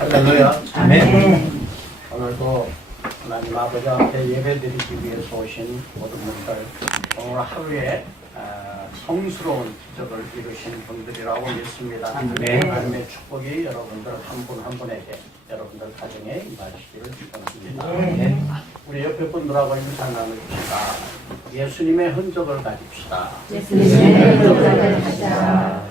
할렐루야. 아멘. 오늘도 하나님 아버지 앞에 예배드리기 위해서 오신 모든 분들, 오늘 하루에 성스러운 기적을 이루신 분들이라고 믿습니다. 하나님의 축복이 여러분들 한 분 한 분에게, 여러분들 가정에 임하시기를 축원합니다. 우리 옆에 분들하고 인사 나누십시다. 예수님의 흔적을 가집시다. 예수님의 흔적을 가집시다.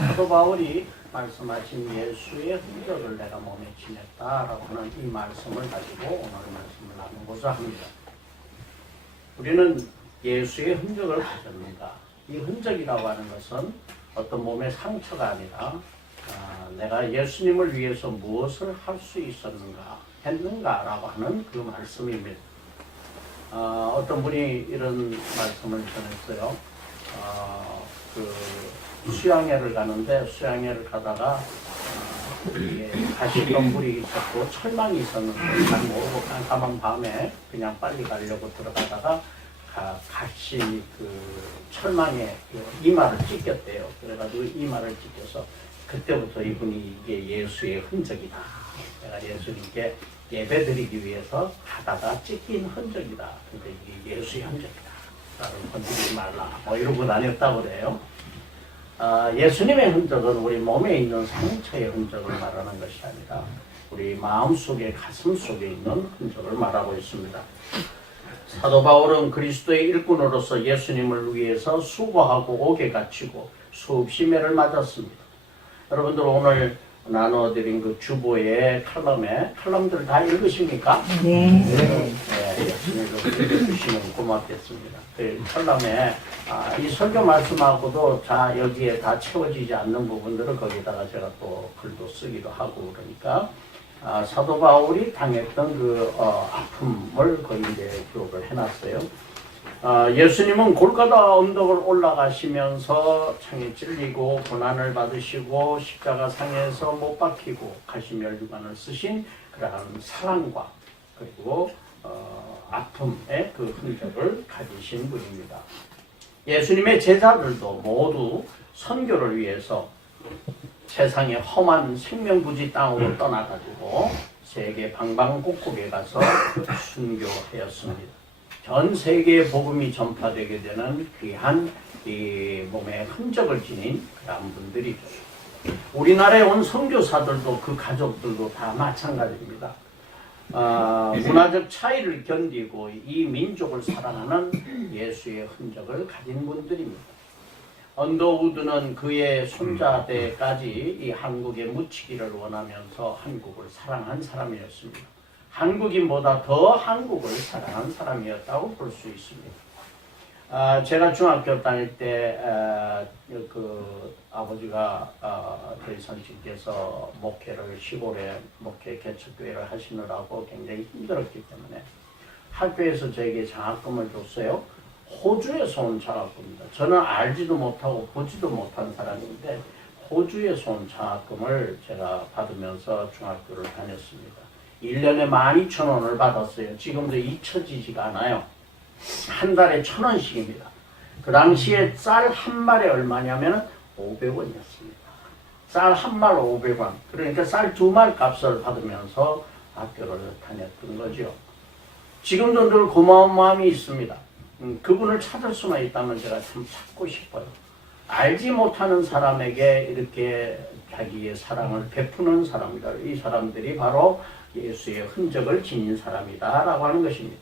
사도 바울이 말씀하신 예수의 흔적을 내가 몸에 지녔다라고 하는 이 말씀을 가지고 오늘 말씀을 나누고자 합니다. 우리는 예수의 흔적을 가집니다. 이 흔적이라고 하는 것은 어떤 몸의 상처가 아니라 내가 예수님을 위해서 무엇을 할 수 있었는가, 했는가라고 하는 그 말씀입니다. 어떤 분이 이런 말씀을 전했어요. 수양회를 가는데 수양회를 가다가 가시덤불이 있었고 철망이 있었는데 잘 모르고 깜깜한 밤에 그냥 빨리 가려고 들어가다가 같이 철망에 이마를 찢겼대요. 그래가지고 이마를 찢겨서 그때부터 이분이 이게 예수의 흔적이다. 내가 예수님께 예배드리기 위해서 가다가 찢긴 흔적이다. 근데 이게 예수의 흔적이다. 나를 건드리지 말라. 뭐 이러고 다녔다고 그래요. 예수님의 흔적은 우리 몸에 있는 상처의 흔적을 말하는 것이 아니라 우리 마음속에, 가슴 속에 있는 흔적을 말하고 있습니다. 사도 바울은 그리스도의 일꾼으로서 예수님을 위해서 수고하고 옥에 갇히고 수없이 매를 맞았습니다. 여러분들 오늘 나눠드린 그 주보의 칼럼들 다 읽으십니까? 네. 읽어주시면 고맙겠습니다. 그 칼럼에 이 설교 말씀하고도 다 여기에 다 채워지지 않는 부분들을 거기다가 제가 또 글도 쓰기도 하고 그러니까 사도 바울이 당했던 그 아픔을 거기 이제 기록을 해놨어요. 예수님은 골고다 언덕을 올라가시면서 창에 찔리고 고난을 받으시고 십자가 상에서 못 박히고 가시멸류관을 쓰신 그러한 사랑과 그리고 아픔의 그 흔적을 가지신 분입니다. 예수님의 제자들도 모두 선교를 위해서 세상의 험한 생명부지 땅으로 떠나가지고 세계 방방곡곡에 가서 순교하였습니다. 전 세계에 복음이 전파되게 되는 귀한 이 몸의 흔적을 지닌 그런 분들이죠. 우리나라에 온 선교사들도 그 가족들도 다 마찬가지입니다. 문화적 차이를 견디고 이 민족을 사랑하는 예수의 흔적을 가진 분들입니다. 언더우드는 그의 손자대까지 이 한국에 묻히기를 원하면서 한국을 사랑한 사람이었습니다. 한국인보다 더 한국을 사랑한 사람이었다고 볼 수 있습니다. 제가 중학교 다닐 때 그 아버지가 저희 선생님께서 목회를 시골에 목회 개척교회를 하시느라고 굉장히 힘들었기 때문에 학교에서 저에게 장학금을 줬어요. 호주에서 온 장학금입니다. 저는 알지도 못하고 보지도 못한 사람인데 호주에서 온 장학금을 제가 받으면서 중학교를 다녔습니다. 1년에 12,000원을 받았어요. 지금도 잊혀지지가 않아요. 한 달에 1,000원씩입니다. 그 당시에 쌀 한 말에 얼마냐면 500원이었습니다. 쌀 한 말 500원. 그러니까 쌀 두 말 값을 받으면서 학교를 다녔던 거죠. 지금도 늘 고마운 마음이 있습니다. 그분을 찾을 수만 있다면 제가 참 찾고 싶어요. 알지 못하는 사람에게 이렇게 자기의 사랑을 베푸는 사람들, 이 사람들이 바로 예수의 흔적을 지닌 사람이다 라고 하는 것입니다.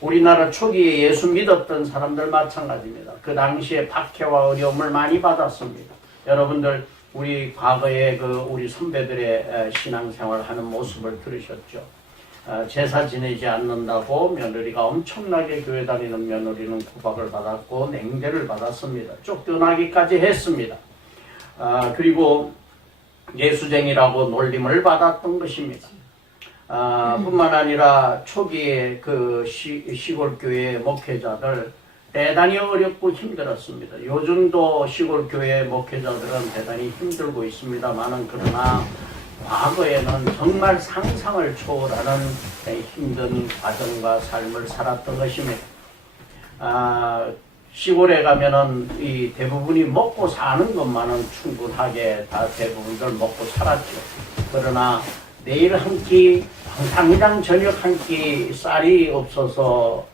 우리나라 초기에 예수 믿었던 사람들 마찬가지입니다. 그 당시에 박해와 어려움을 많이 받았습니다. 여러분들 우리 과거에 우리 선배들의 신앙생활 하는 모습을 들으셨죠. 제사 지내지 않는다고 며느리가 엄청나게 교회 다니는 며느리는 구박을 받았고 냉대를 받았습니다. 쫓겨나기까지 했습니다. 그리고 예수쟁이라고 놀림을 받았던 것입니다. 뿐만 아니라 초기에 그 시골교회 목회자들 대단히 어렵고 힘들었습니다. 요즘도 시골교회 목회자들은 대단히 힘들고 있습니다만은 그러나 과거에는 정말 상상을 초월하는 힘든 과정과 삶을 살았던 것입니다. 시골에 가면은 이 대부분이 먹고 사는 것만은 충분하게 다 대부분들 먹고 살았죠. 그러나 내일 한 끼, 당장 저녁 한 끼 쌀이 없어서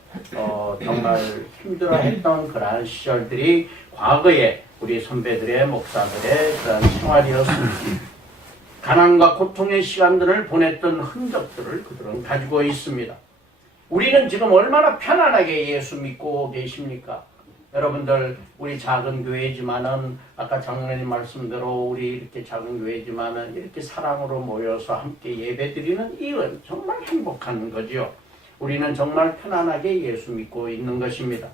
정말 힘들어했던 그러한 시절들이 과거에 우리 선배들의 목사들의 그런 생활이었습니다. 가난과 고통의 시간들을 보냈던 흔적들을 그들은 가지고 있습니다. 우리는 지금 얼마나 편안하게 예수 믿고 계십니까? 여러분들 우리 작은 교회지만은 아까 장로님 말씀대로 우리 이렇게 작은 교회지만은 이렇게 사랑으로 모여서 함께 예배드리는 이건 정말 행복한 거죠. 우리는 정말 편안하게 예수 믿고 있는 것입니다.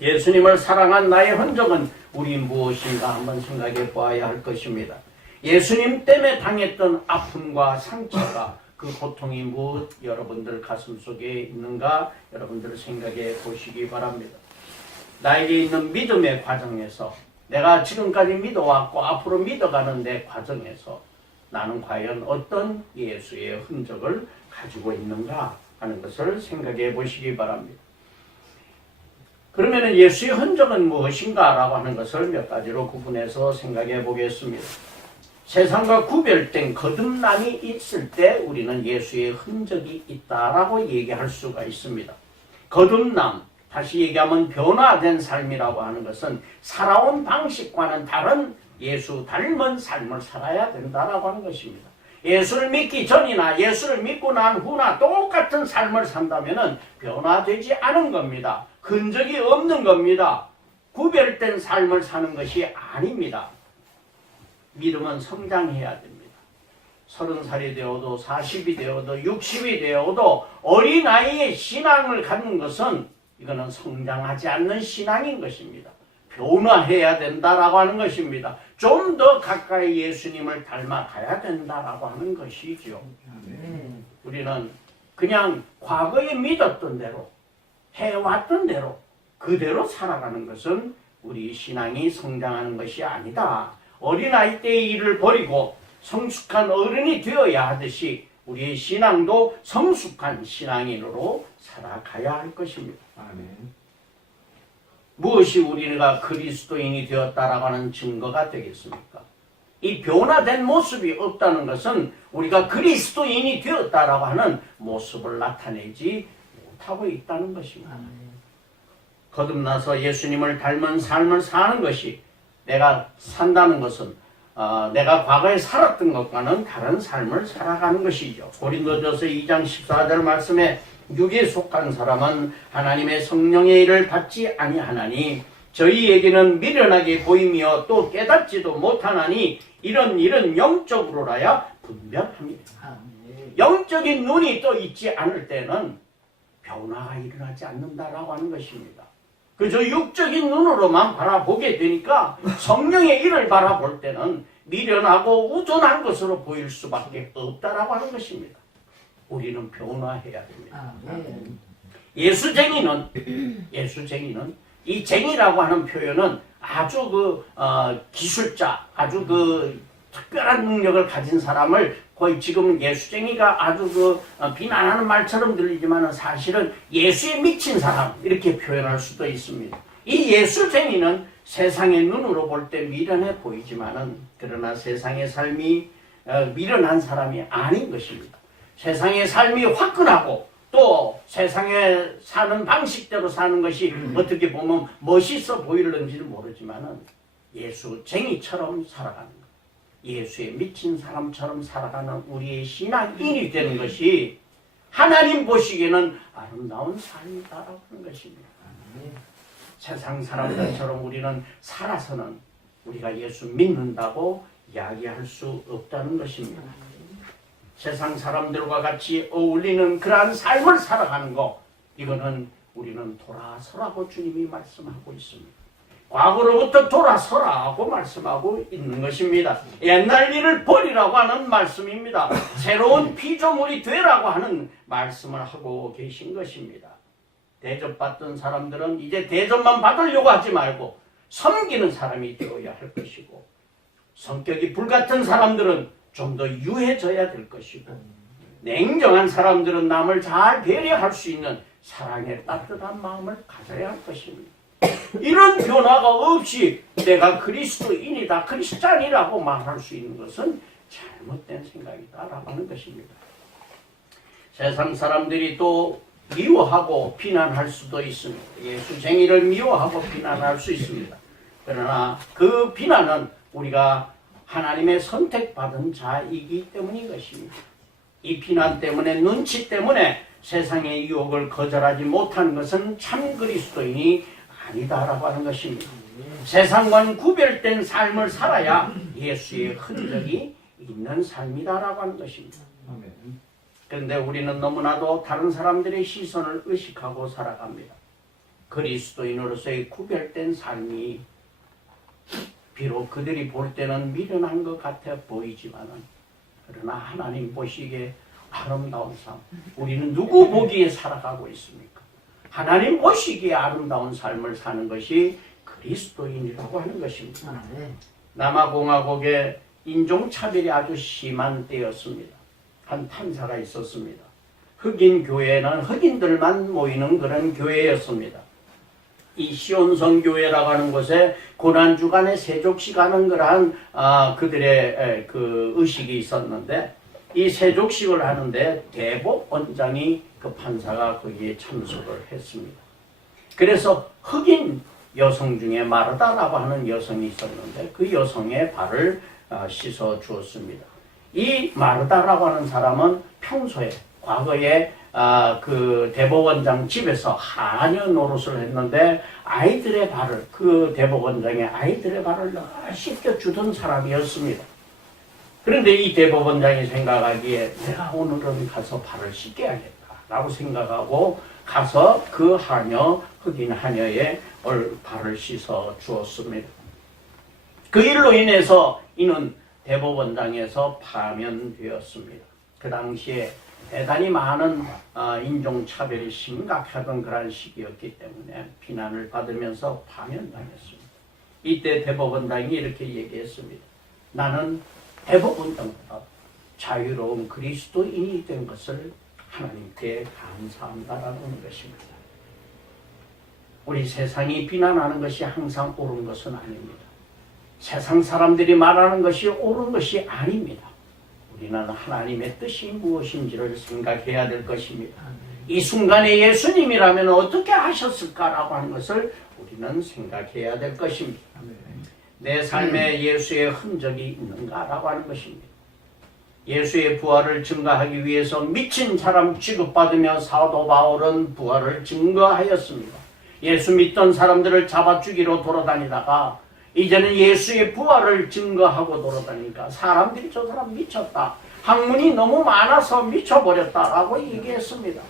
예수님을 사랑한 나의 흔적은 우리 무엇인가 한번 생각해 보아야 할 것입니다. 예수님 때문에 당했던 아픔과 상처가 그 고통이 무엇 여러분들 가슴 속에 있는가 여러분들 생각해 보시기 바랍니다. 나에게 있는 믿음의 과정에서 내가 지금까지 믿어왔고 앞으로 믿어가는 내 과정에서 나는 과연 어떤 예수의 흔적을 가지고 있는가 하는 것을 생각해 보시기 바랍니다. 그러면 예수의 흔적은 무엇인가 라고 하는 것을 몇 가지로 구분해서 생각해 보겠습니다. 세상과 구별된 거듭남이 있을 때 우리는 예수의 흔적이 있다라고 얘기할 수가 있습니다. 거듭남, 다시 얘기하면 변화된 삶이라고 하는 것은 살아온 방식과는 다른 예수 닮은 삶을 살아야 된다라고 하는 것입니다. 예수를 믿기 전이나 예수를 믿고 난 후나 똑같은 삶을 산다면 변화되지 않은 겁니다. 흔적이 없는 겁니다. 구별된 삶을 사는 것이 아닙니다. 믿음은 성장해야 됩니다. 30살이 되어도 40이 되어도 60이 되어도 어린아이의 신앙을 갖는 것은 이거는 성장하지 않는 신앙인 것입니다. 변화해야 된다라고 하는 것입니다. 좀 더 가까이 예수님을 닮아가야 된다라고 하는 것이죠. 우리는 그냥 과거에 믿었던 대로 해왔던 대로 그대로 살아가는 것은 우리 신앙이 성장하는 것이 아니다. 어린아이 때의 일을 버리고 성숙한 어른이 되어야 하듯이 우리의 신앙도 성숙한 신앙인으로 살아가야 할 것입니다. 아멘. 무엇이 우리가 그리스도인이 되었다라고 하는 증거가 되겠습니까? 이 변화된 모습이 없다는 것은 우리가 그리스도인이 되었다라고 하는 모습을 나타내지 못하고 있다는 것입니다. 거듭나서 예수님을 닮은 삶을 사는 것이 내가 산다는 것은 내가 과거에 살았던 것과는 다른 삶을 살아가는 것이죠. 고린도전서 2장 14절 말씀에 육에 속한 사람은 하나님의 성령의 일을 받지 아니하나니 저희에게는 미련하게 보이며 또 깨닫지도 못하나니 이런 일은 영적으로라야 분별합니다. 영적인 눈이 또 있지 않을 때는 변화가 일어나지 않는다라고 하는 것입니다. 그저 육적인 눈으로만 바라보게 되니까 성령의 일을 바라볼 때는 미련하고 우둔한 것으로 보일 수밖에 없다라고 하는 것입니다. 우리는 변화해야 됩니다. 예수쟁이는 이 쟁이라고 하는 표현은 아주 기술자, 아주 특별한 능력을 가진 사람을 거의 지금 예수쟁이가 아주 비난하는 말처럼 들리지만 사실은 예수에 미친 사람 이렇게 표현할 수도 있습니다. 이 예수쟁이는 세상의 눈으로 볼 때 미련해 보이지만은 그러나 세상의 삶이 미련한 사람이 아닌 것입니다. 세상의 삶이 화끈하고 또 세상에 사는 방식대로 사는 것이 어떻게 보면 멋있어 보이는지는 모르지만은 예수쟁이처럼 살아가는 것, 예수에 미친 사람처럼 살아가는 우리의 신앙인이 되는 것이 하나님 보시기에는 아름다운 삶이다라고 하는 것입니다. 세상 사람들처럼 우리는 살아서는 우리가 예수 믿는다고 이야기할 수 없다는 것입니다. 세상 사람들과 같이 어울리는 그러한 삶을 살아가는 것, 이거는 우리는 돌아서라고 주님이 말씀하고 있습니다. 과거로부터 돌아서라고 말씀하고 있는 것입니다. 옛날 일을 버리라고 하는 말씀입니다. 새로운 피조물이 되라고 하는 말씀을 하고 계신 것입니다. 대접받던 사람들은 이제 대접만 받으려고 하지 말고 섬기는 사람이 되어야 할 것이고, 성격이 불같은 사람들은 좀 더 유해져야 될 것이고, 냉정한 사람들은 남을 잘 배려할 수 있는 사랑의 따뜻한 마음을 가져야 할 것입니다. 이런 변화가 없이 내가 그리스도인이다, 크리스찬이라고 말할 수 있는 것은 잘못된 생각이다라고 하는 것입니다. 세상 사람들이 또 미워하고 비난할 수도 있습니다. 예수쟁이를 미워하고 비난할 수 있습니다. 그러나 그 비난은 우리가 하나님의 선택받은 자이기 때문인 것입니다. 이 비난 때문에, 눈치 때문에 세상의 유혹을 거절하지 못하는 것은 참 그리스도인이 아니다라고 하는 것입니다. 세상과는 구별된 삶을 살아야 예수의 흔적이 있는 삶이다라고 하는 것입니다. 그런데 우리는 너무나도 다른 사람들의 시선을 의식하고 살아갑니다. 그리스도인으로서의 구별된 삶이 비록 그들이 볼 때는 미련한 것 같아 보이지만은, 그러나 하나님 보시기에 아름다운 삶, 우리는 누구 보기에 살아가고 있습니까? 하나님 보시기에 아름다운 삶을 사는 것이 그리스도인이라고 하는 것입니다. 남아공화국에 인종차별이 아주 심한 때였습니다. 한 판사가 있었습니다. 흑인 교회는 흑인들만 모이는 그런 교회였습니다. 이 시온성 교회라고 하는 곳에 고난주간에 세족식 하는 그러한 그들의 그 의식이 있었는데, 이 세족식을 하는데 대법원장이, 그 판사가 거기에 참석을 했습니다. 그래서 흑인 여성 중에 마르다라고 하는 여성이 있었는데 그 여성의 발을 씻어 주었습니다. 이 마르다라고 하는 사람은 평소에, 과거에 그 대법원장 집에서 하녀 노릇을 했는데 아이들의 발을, 그 대법원장의 아이들의 발을 씻겨주던 사람이었습니다. 그런데 이 대법원장이 생각하기에 내가 오늘은 가서 발을 씻겨야겠다라고 생각하고 가서 그 하녀, 흑인 하녀의 발을 씻어 주었습니다. 그 일로 인해서 이는 대법원장에서 파면되었습니다. 그 당시에 대단히 많은 인종차별이 심각하던 그런 시기였기 때문에 비난을 받으면서 파면당했습니다. 이때 대법원장이 이렇게 얘기했습니다. 나는 대법원장보다 자유로운 그리스도인이 된 것을 하나님께 감사한다라는 것입니다. 우리 세상이 비난하는 것이 항상 옳은 것은 아닙니다. 세상 사람들이 말하는 것이 옳은 것이 아닙니다. 우리는 하나님의 뜻이 무엇인지를 생각해야 될 것입니다. 이 순간에 예수님이라면 어떻게 하셨을까라고 하는 것을 우리는 생각해야 될 것입니다. 내 삶에 예수의 흔적이 있는가라고 하는 것입니다. 예수의 부활을 증거하기 위해서 미친 사람 취급받으며 사도 바울은 부활을 증거하였습니다. 예수 믿던 사람들을 잡아 죽이러 돌아다니다가 이제는 예수의 부활을 증거하고 돌아다니니까 사람들이 저 사람 미쳤다, 학문이 너무 많아서 미쳐버렸다라고 얘기했습니다.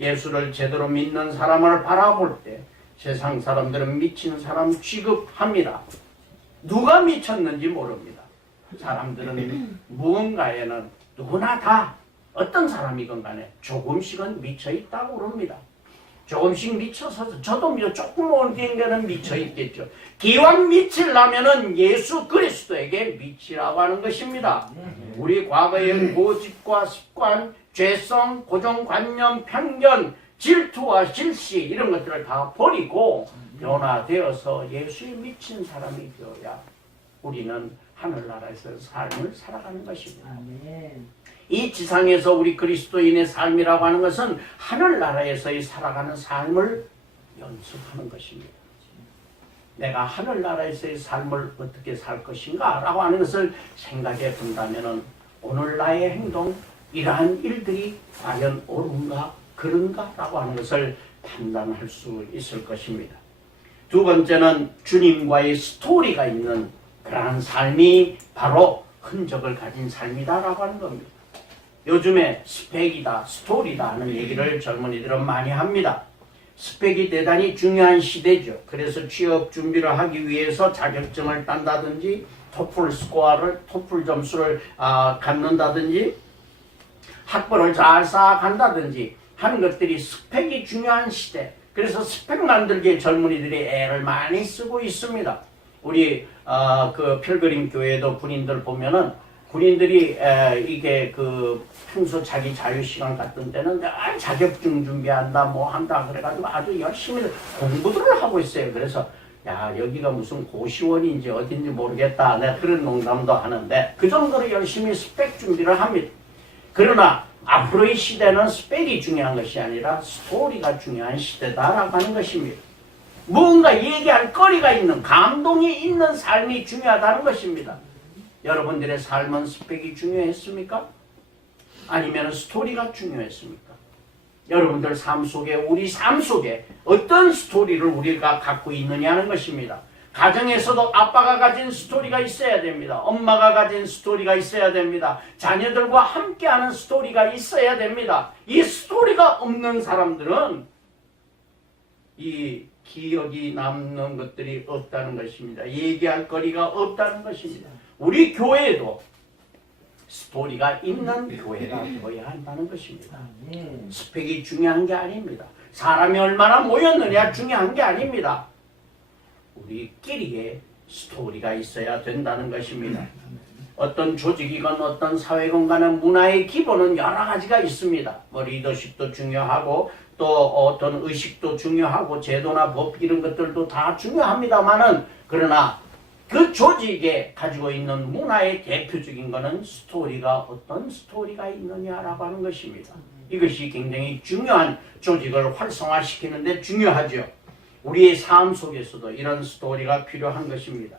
예수를 제대로 믿는 사람을 바라볼 때 세상 사람들은 미친 사람 취급합니다. 누가 미쳤는지 모릅니다. 사람들은 무언가에는 누구나 다 어떤 사람이건 간에 조금씩은 미쳐있다고 그럽니다. 조금씩 미쳐서 저도 조금 어딘가는 미쳐있겠죠. 기왕 미치려면은 예수 그리스도에게 미치라고 하는 것입니다. 우리 과거의 고집과 습관, 죄성, 고정관념, 편견, 질투와 질시 이런 것들을 다 버리고 변화되어서 예수에 미친 사람이 되어야 우리는 하늘나라에서 삶을 살아가는 것입니다. 이 지상에서 우리 그리스도인의 삶이라고 하는 것은 하늘나라에서의 살아가는 삶을 연습하는 것입니다. 내가 하늘나라에서의 삶을 어떻게 살 것인가 라고 하는 것을 생각해 본다면 오늘 나의 행동, 이러한 일들이 과연 옳은가 그런가 라고 하는 것을 판단할 수 있을 것입니다. 두 번째는 주님과의 스토리가 있는 그러한 삶이 바로 흔적을 가진 삶이다라고 하는 겁니다. 요즘에 스펙이다, 스토리다 하는 얘기를 젊은이들은 많이 합니다. 스펙이 대단히 중요한 시대죠. 그래서 취업 준비를 하기 위해서 자격증을 딴다든지 토플 점수를 갖는다든지 학벌을 잘 쌓아간다든지 하는 것들이 스펙이 중요한 시대. 그래서 스펙 만들기에 젊은이들이 애를 많이 쓰고 있습니다. 우리 그 필그림 교회도 군인들 보면은 군인들이 이게 그 평소 자기 자유시간 같은 때는 자격증 준비한다 뭐 한다 그래가지고 아주 열심히 공부들을 하고 있어요. 그래서 야 여기가 무슨 고시원인지 어딘지 모르겠다 내가 그런 농담도 하는데 그 정도로 열심히 스펙 준비를 합니다. 그러나 앞으로의 시대는 스펙이 중요한 것이 아니라 스토리가 중요한 시대다라고 하는 것입니다. 무언가 얘기할 거리가 있는 감동이 있는 삶이 중요하다는 것입니다. 여러분들의 삶은 스펙이 중요했습니까? 아니면 스토리가 중요했습니까? 여러분들 삶 속에 우리 삶 속에 어떤 스토리를 우리가 갖고 있느냐는 것입니다. 가정에서도 아빠가 가진 스토리가 있어야 됩니다. 엄마가 가진 스토리가 있어야 됩니다. 자녀들과 함께하는 스토리가 있어야 됩니다. 이 스토리가 없는 사람들은 이 기억이 남는 것들이 없다는 것입니다. 얘기할 거리가 없다는 것입니다. 우리 교회도 스토리가 있는 교회가 되어야 한다는 것입니다. 스펙이 중요한 게 아닙니다. 사람이 얼마나 모였느냐 중요한 게 아닙니다. 우리끼리의 스토리가 있어야 된다는 것입니다. 어떤 조직이건 어떤 사회건 간의 문화의 기본은 여러 가지가 있습니다. 뭐 리더십도 중요하고 또 어떤 의식도 중요하고 제도나 법 이런 것들도 다 중요합니다만은 그러나 그 조직에 가지고 있는 문화의 대표적인 것은 스토리가 어떤 스토리가 있느냐라고 하는 것입니다. 이것이 굉장히 중요한 조직을 활성화시키는 데 중요하죠. 우리의 삶 속에서도 이런 스토리가 필요한 것입니다.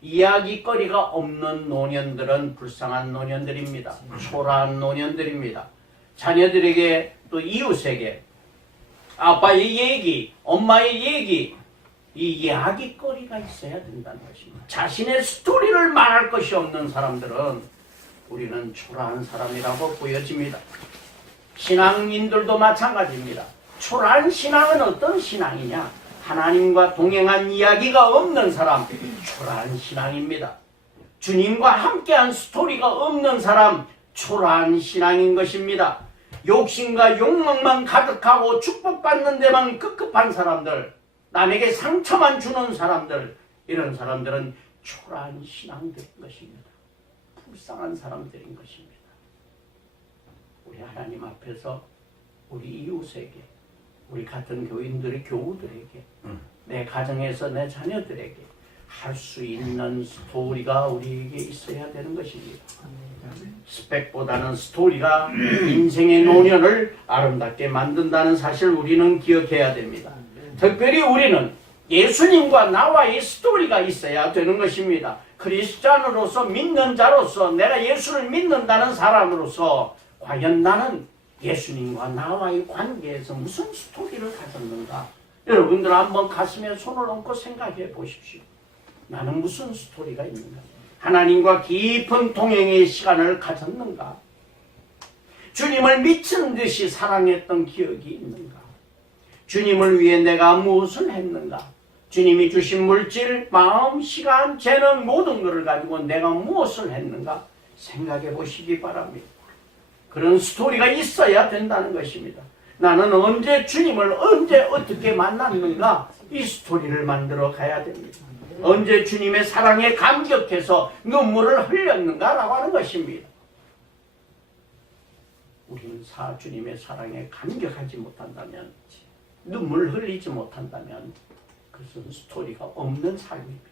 이야기거리가 없는 노년들은 불쌍한 노년들입니다. 초라한 노년들입니다. 자녀들에게 또 이웃에게 아빠의 얘기, 엄마의 얘기 이 이야기거리가 있어야 된다는 것입니다. 자신의 스토리를 말할 것이 없는 사람들은 우리는 초라한 사람이라고 보여집니다. 신앙인들도 마찬가지입니다. 초라한 신앙은 어떤 신앙이냐? 하나님과 동행한 이야기가 없는 사람, 초라한 신앙입니다. 주님과 함께한 스토리가 없는 사람, 초라한 신앙인 것입니다. 욕심과 욕망만 가득하고 축복받는 데만 급급한 사람들, 남에게 상처만 주는 사람들, 이런 사람들은 초라한 신앙들인 것입니다. 불쌍한 사람들인 것입니다. 우리 하나님 앞에서 우리 이웃에게, 우리 같은 교인들의 교우들에게, 내 가정에서 내 자녀들에게 할 수 있는 스토리가 우리에게 있어야 되는 것입니다. 스펙보다는 스토리가 인생의 노년을 아름답게 만든다는 사실 우리는 기억해야 됩니다. 특별히 우리는 예수님과 나와의 스토리가 있어야 되는 것입니다. 크리스찬으로서 믿는 자로서 내가 예수를 믿는다는 사람으로서 과연 나는 예수님과 나와의 관계에서 무슨 스토리를 가졌는가? 여러분들 한번 가슴에 손을 얹고 생각해 보십시오. 나는 무슨 스토리가 있는가? 하나님과 깊은 동행의 시간을 가졌는가? 주님을 미친 듯이 사랑했던 기억이 있는가? 주님을 위해 내가 무엇을 했는가? 주님이 주신 물질, 마음, 시간, 재능 모든 것을 가지고 내가 무엇을 했는가? 생각해 보시기 바랍니다. 그런 스토리가 있어야 된다는 것입니다. 나는 언제 주님을 언제 어떻게 만났는가? 이 스토리를 만들어 가야 됩니다. 언제 주님의 사랑에 감격해서 눈물을 흘렸는가라고 하는 것입니다. 우리는 주님의 사랑에 감격하지 못한다면, 눈물 흘리지 못한다면 그것은 스토리가 없는 삶입니다.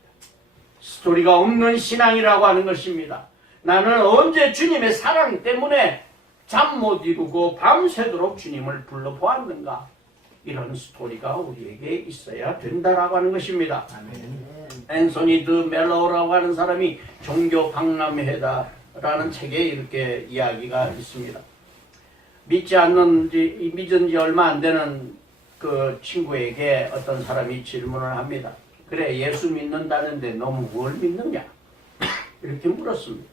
스토리가 없는 신앙이라고 하는 것입니다. 나는 언제 주님의 사랑 때문에 잠 못 이루고 밤새도록 주님을 불러보았는가? 이런 스토리가 우리에게 있어야 된다라고 하는 것입니다. 앤소니 드 멜로우라고 하는 사람이 종교 박람회다라는 책에 이렇게 이야기가 있습니다. 믿은 지 얼마 안 되는 그 친구에게 어떤 사람이 질문을 합니다. 그래, 예수 믿는다는데 너 뭘 믿느냐? 이렇게 물었습니다.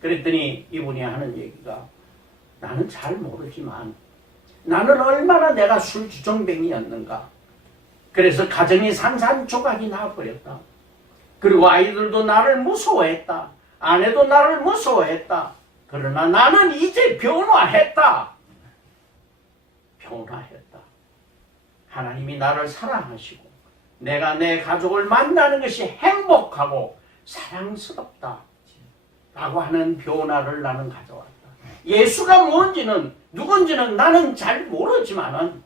그랬더니 이분이 하는 얘기가, 나는 잘 모르지만 나는 얼마나 내가 술주정뱅이였는가. 그래서 가정이 산산조각이 나버렸다. 그리고 아이들도 나를 무서워했다. 아내도 나를 무서워했다. 그러나 나는 이제 변화했다. 변화했다. 하나님이 나를 사랑하시고 내가 내 가족을 만나는 것이 행복하고 사랑스럽다. 라고 하는 변화를 나는 가져왔다. 예수가 뭔지는 누군지는 나는 잘 모르지만은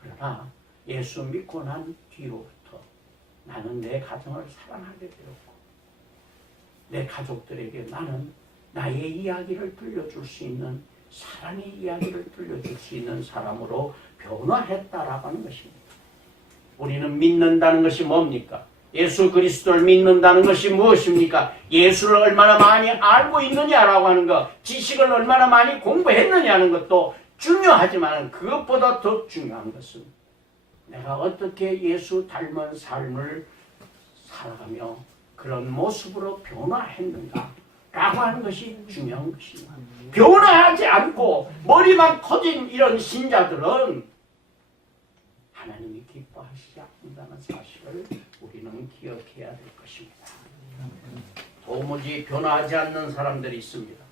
그러나 예수 믿고 난 뒤로부터 나는 내 가정을 사랑하게 되었고 내 가족들에게 나는 나의 이야기를 들려줄 수 있는 사랑의 이야기를 들려줄 수 있는 사람으로 변화했다라고 하는 것입니다. 우리는 믿는다는 것이 뭡니까? 예수 그리스도를 믿는다는 것이 무엇입니까? 예수를 얼마나 많이 알고 있느냐라고 하는 것, 지식을 얼마나 많이 공부했느냐는 것도 중요하지만 그것보다 더 중요한 것은 내가 어떻게 예수 닮은 삶을 살아가며 그런 모습으로 변화했는가 라고 하는 것이 중요한 것입니다. 변화하지 않고 머리만 커진 이런 신자들은 하나님이 기뻐하시지 않는다는 사실을 우리는 기억해야 될 것입니다. 도무지 변화하지 않는 사람들이 있습니다.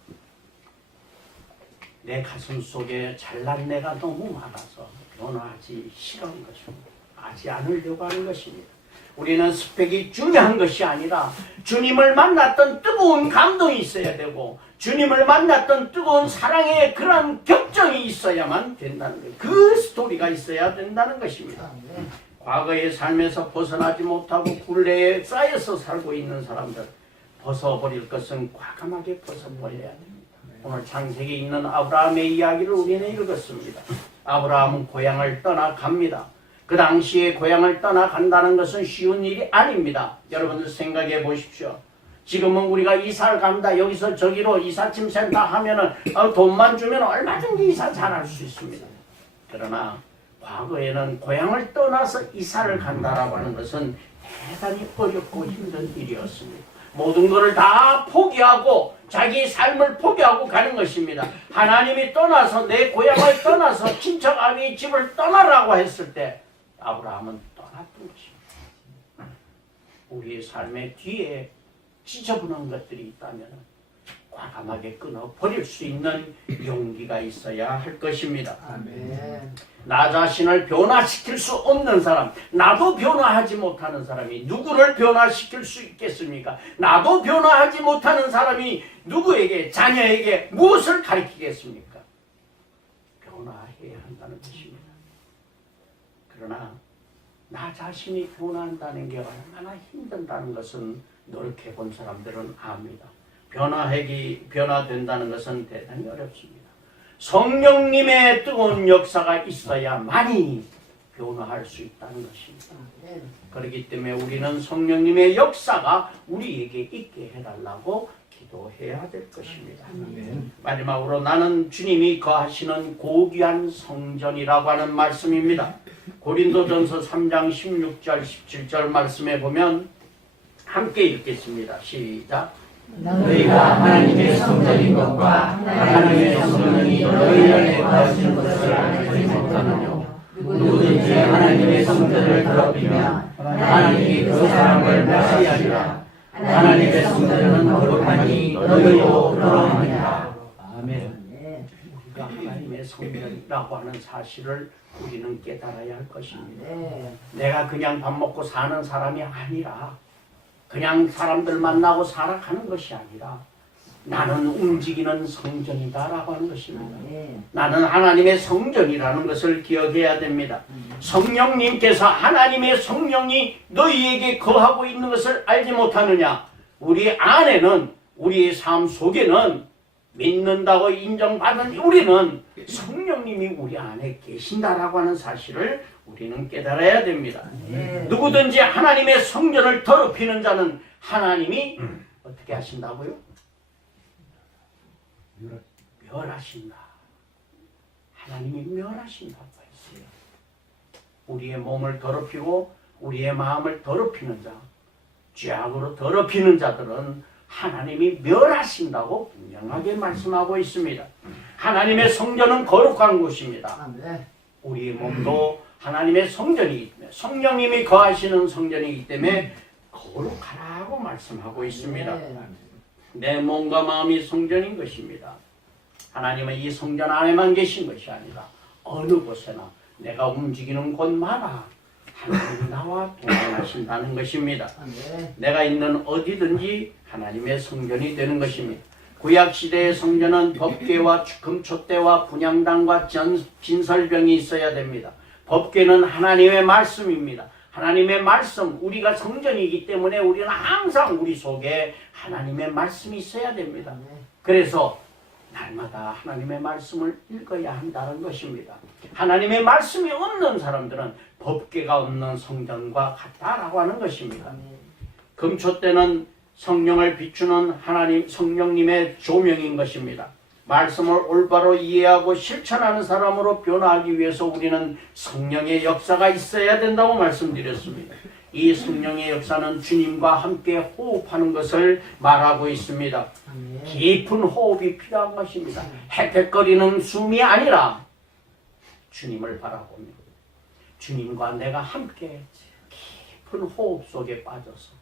내 가슴 속에 잘난 내가 너무 많아서 변화하지 싫은 것입니다. 하지 않으려고 하는 것입니다. 우리는 스펙이 중요한 것이 아니라 주님을 만났던 뜨거운 감동이 있어야 되고 주님을 만났던 뜨거운 사랑의 그런 격정이 있어야만 된다는 거예요. 그 스토리가 있어야 된다는 것입니다. 과거의 삶에서 벗어나지 못하고 굴레에 쌓여서 살고 있는 사람들 벗어버릴 것은 과감하게 벗어버려야 됩니다. 오늘 창세기에 있는 아브라함의 이야기를 우리는 읽었습니다. 아브라함은 고향을 떠나갑니다. 그 당시에 고향을 떠나간다는 것은 쉬운 일이 아닙니다. 여러분들 생각해 보십시오. 지금은 우리가 이사를 간다 여기서 저기로 이삿짐 센터 하면은 돈만 주면 얼마든지 이사 잘할 수 있습니다. 그러나 과거에는 고향을 떠나서 이사를 간다라고 하는 것은 대단히 어렵고 힘든 일이었습니다. 모든 것을 다 포기하고 자기 삶을 포기하고 가는 것입니다. 하나님이 떠나서 내 고향을 떠나서 친척 아비의 집을 떠나라고 했을 때 아브라함은 떠났던 것입니다. 우리의 삶의 뒤에 지저분한 것들이 있다면 과감하게 끊어버릴 수 있는 용기가 있어야 할 것입니다. 아멘. 나 자신을 변화시킬 수 없는 사람, 나도 변화하지 못하는 사람이 누구를 변화시킬 수 있겠습니까? 나도 변화하지 못하는 사람이 누구에게, 자녀에게 무엇을 가르치겠습니까? 변화해야 한다는 것입니다. 그러나 나 자신이 변화한다는 게 얼마나 힘든다는 것은 노력해본 사람들은 압니다. 변화된다는 것은 대단히 어렵습니다. 성령님의 뜨거운 역사가 있어야만이 변화할 수 있다는 것입니다. 그렇기 때문에 우리는 성령님의 역사가 우리에게 있게 해달라고 기도해야 될 것입니다. 마지막으로 나는 주님이 거하시는 고귀한 성전이라고 하는 말씀입니다. 고린도전서 3장 16절 17절 말씀에 보면 함께 읽겠습니다. 시작. 너희가 하나님의 성전인 것과 하나님의 성전이 너희 안에 거하시는 것을 알지 못하느냐. 누구든지 하나님의 성전을 더럽히면 하나님이 그 사람을 멸시하리라. 하나님의 성전은 거룩하니 너희도 그러하니라. 아멘. 우리가 하나님의 성전이라고 하는 사실을 우리는 깨달아야 할 것입니다. 내가 그냥 밥 먹고 사는 사람이 아니라 그냥 사람들 만나고 살아가는 것이 아니라 나는 움직이는 성전이다라고 하는 것입니다. 나는 하나님의 성전이라는 것을 기억해야 됩니다. 성령님께서 하나님의 성령이 너희에게 거하고 있는 것을 알지 못하느냐? 우리 안에는 우리의 삶 속에는 믿는다고 인정받은 우리는 성령님이 우리 안에 계신다라고 하는 사실을 우리는 깨달아야 됩니다. 누구든지 하나님의 성전을 더럽히는 자는 하나님이 어떻게 하신다고요? 멸하신다. 하나님이 멸하신다고 했어요. 우리의 몸을 더럽히고 우리의 마음을 더럽히는 자, 죄악으로 더럽히는 자들은 하나님이 멸하신다고 분명하게 말씀하고 있습니다. 하나님의 성전은 거룩한 곳입니다. 우리의 몸도 하나님의 성전이기 때문에 성령님이 거하시는 성전이기 때문에 거룩하라고 말씀하고 있습니다. 내 몸과 마음이 성전인 것입니다. 하나님은 이 성전 안에만 계신 것이 아니라 어느 곳에나 내가 움직이는 곳마다 하나님이 나와 동행하신다는 것입니다. 내가 있는 어디든지 하나님의 성전이 되는 것입니다. 구약시대의 성전은 법궤와 금촛대와 분향단과 진설병이 있어야 됩니다. 법궤는 하나님의 말씀입니다. 하나님의 말씀, 우리가 성전이기 때문에 우리는 항상 우리 속에 하나님의 말씀이 있어야 됩니다. 그래서 날마다 하나님의 말씀을 읽어야 한다는 것입니다. 하나님의 말씀이 없는 사람들은 법궤가 없는 성전과 같다라고 하는 것입니다. 금촛대는 성령을 비추는 하나님, 성령님의 조명인 것입니다. 말씀을 올바로 이해하고 실천하는 사람으로 변화하기 위해서 우리는 성령의 역사가 있어야 된다고 말씀드렸습니다. 이 성령의 역사는 주님과 함께 호흡하는 것을 말하고 있습니다. 깊은 호흡이 필요한 것입니다. 헥헥거리는 숨이 아니라 주님을 바라보며 주님과 내가 함께 깊은 호흡 속에 빠져서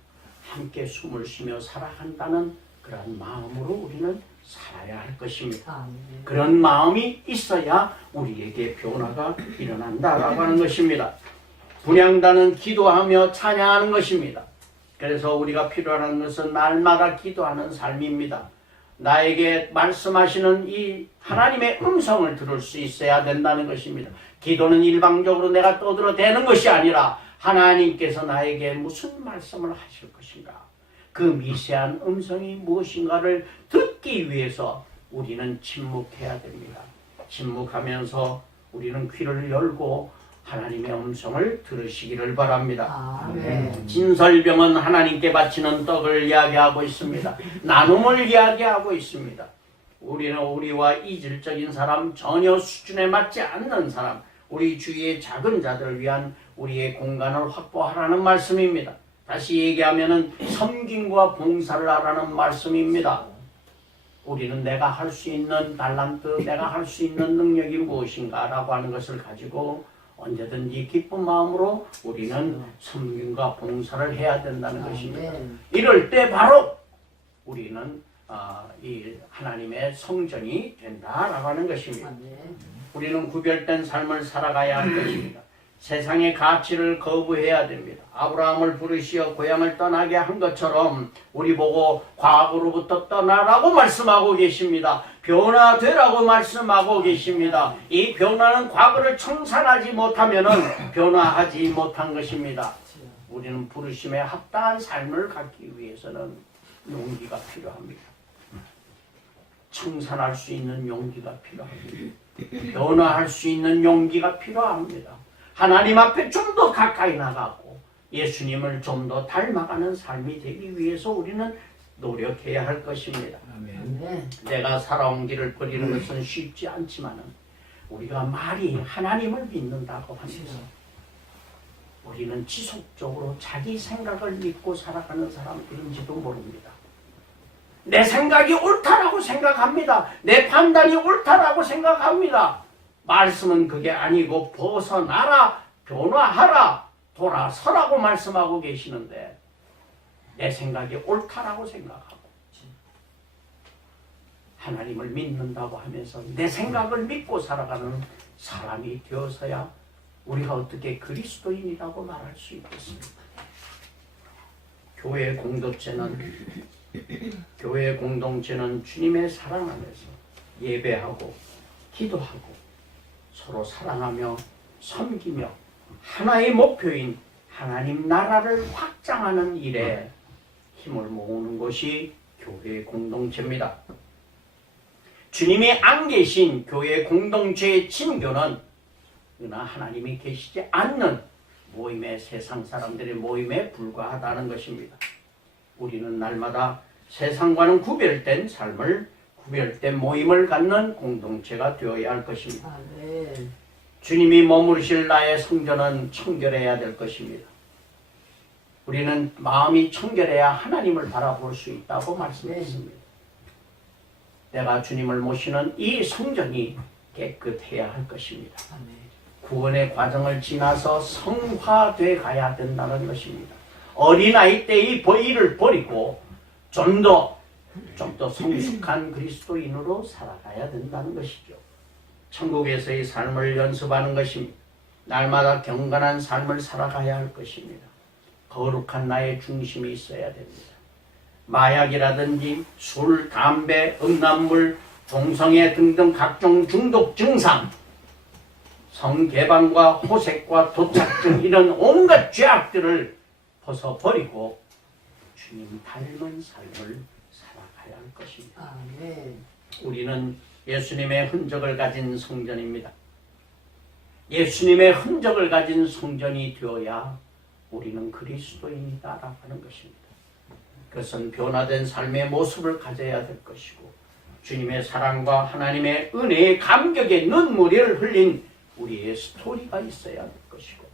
함께 숨을 쉬며 살아간다는 그런 마음으로 우리는 살아야 할 것입니다. 그런 마음이 있어야 우리에게 변화가 일어난다라고 하는 것입니다. 분향단은 기도하며 찬양하는 것입니다. 그래서 우리가 필요한 것은 날마다 기도하는 삶입니다. 나에게 말씀하시는 이 하나님의 음성을 들을 수 있어야 된다는 것입니다. 기도는 일방적으로 내가 떠들어대는 것이 아니라 하나님께서 나에게 무슨 말씀을 하실 것인가, 그 미세한 음성이 무엇인가를 듣기 위해서 우리는 침묵해야 됩니다. 침묵하면서 우리는 귀를 열고 하나님의 음성을 들으시기를 바랍니다. 진설병은 하나님께 바치는 떡을 이야기하고 있습니다. 나눔을 이야기하고 있습니다. 우리는 우리와 이질적인 사람, 전혀 수준에 맞지 않는 사람, 우리 주위의 작은 자들을 위한 우리의 공간을 확보하라는 말씀입니다. 다시 얘기하면은 섬김과 봉사를 하라는 말씀입니다. 우리는 내가 할 수 있는 달란트, 내가 할 수 있는 능력이 무엇인가 라고 하는 것을 가지고 언제든지 기쁜 마음으로 우리는 섬김과 봉사를 해야 된다는 것입니다. 이럴 때 바로 우리는 이 하나님의 성전이 된다라고 하는 것입니다. 우리는 구별된 삶을 살아가야 할 것입니다. 세상의 가치를 거부해야 됩니다. 아브라함을 부르시어 고향을 떠나게 한 것처럼 우리 보고 과거로부터 떠나라고 말씀하고 계십니다. 변화되라고 말씀하고 계십니다. 이 변화는 과거를 청산하지 못하면 변화하지 못한 것입니다. 우리는 부르심에 합당한 삶을 갖기 위해서는 용기가 필요합니다. 청산할 수 있는 용기가 필요합니다. 변화할 수 있는 용기가 필요합니다. 하나님 앞에 좀 더 가까이 나가고 예수님을 좀 더 닮아가는 삶이 되기 위해서 우리는 노력해야 할 것입니다. 내가 살아온 길을 버리는 것은 쉽지 않지만 우리가 말이 하나님을 믿는다고 하면서 우리는 지속적으로 자기 생각을 믿고 살아가는 사람들인지도 모릅니다. 내 생각이 옳다라고 생각합니다. 내 판단이 옳다라고 생각합니다. 말씀은 그게 아니고 벗어나라, 변화하라, 돌아서라고 말씀하고 계시는데 내 생각이 옳다라고 생각하고 하나님을 믿는다고 하면서 내 생각을 믿고 살아가는 사람이 되어서야 우리가 어떻게 그리스도인이라고 말할 수 있겠습니까? 교회 공동체는 주님의 사랑 안에서 예배하고 기도하고 서로 사랑하며 섬기며 하나의 목표인 하나님 나라를 확장하는 일에 힘을 모으는 것이 교회 공동체입니다. 주님이 안 계신 교회 공동체의 진교는 그러나 하나님이 계시지 않는 모임의 세상 사람들의 모임에 불과하다는 것입니다. 우리는 날마다 세상과는 구별된 삶을, 구별된 모임을 갖는 공동체가 되어야 할 것입니다. 주님이 머무르실 나의 성전은 청결해야 될 것입니다. 우리는 마음이 청결해야 하나님을 바라볼 수 있다고 말씀했습니다. 내가 주님을 모시는 이 성전이 깨끗해야 할 것입니다. 구원의 과정을 지나서 성화돼 가야 된다는 것입니다. 어린아이 때의 일을 버리고 좀 더 성숙한 그리스도인으로 살아가야 된다는 것이죠. 천국에서의 삶을 연습하는 것입니다. 날마다 경건한 삶을 살아가야 할 것입니다. 거룩한 나의 중심이 있어야 됩니다. 마약이라든지 술, 담배, 음란물, 동성애 등등 각종 중독 증상, 성개방과 호색과 도착증 이런 온갖 죄악들을 벗어버리고 주님 닮은 삶을 살아가야 할 것입니다. 아멘. 우리는 예수님의 흔적을 가진 성전입니다. 예수님의 흔적을 가진 성전이 되어야 우리는 그리스도인이다라고 하는 것입니다. 그것은 변화된 삶의 모습을 가져야 될 것이고 주님의 사랑과 하나님의 은혜의 감격의 눈물을 흘린 우리의 스토리가 있어야 될 것이고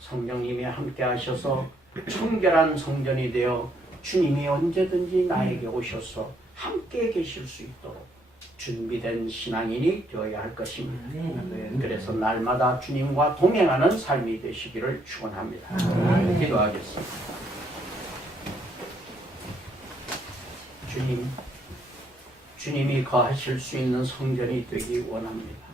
성령님이 함께 하셔서 청결한 성전이 되어 주님이 언제든지 나에게 오셔서 함께 계실 수 있도록 준비된 신앙인이 되어야 할 것입니다. 그래서 날마다 주님과 동행하는 삶이 되시기를 축원합니다. 기도하겠습니다. 주님이 거하실 수 있는 성전이 되기 원합니다.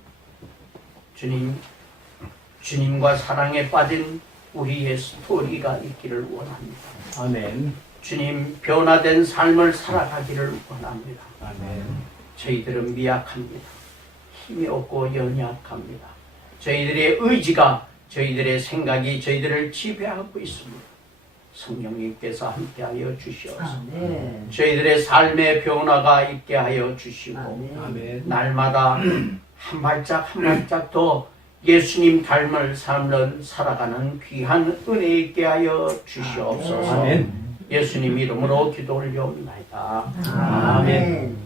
주님과 사랑에 빠진 우리의 스토리가 있기를 원합니다. 아멘. 주님, 변화된 삶을 살아가기를 원합니다. 아멘. 저희들은 미약합니다. 힘이 없고 연약합니다. 저희들의 의지가, 저희들의 생각이 저희들을 지배하고 있습니다. 성령님께서 함께하여 주시옵소서. 아멘. 저희들의 삶의 변화가 있게 하여 주시고 아멘. 날마다 한 발짝 한 발짝 더 예수님 닮을 삶을 살아가는 귀한 은혜 있게 하여 주시옵소서. 아멘. 예수님 이름으로 기도 올려옵나이다. 아멘.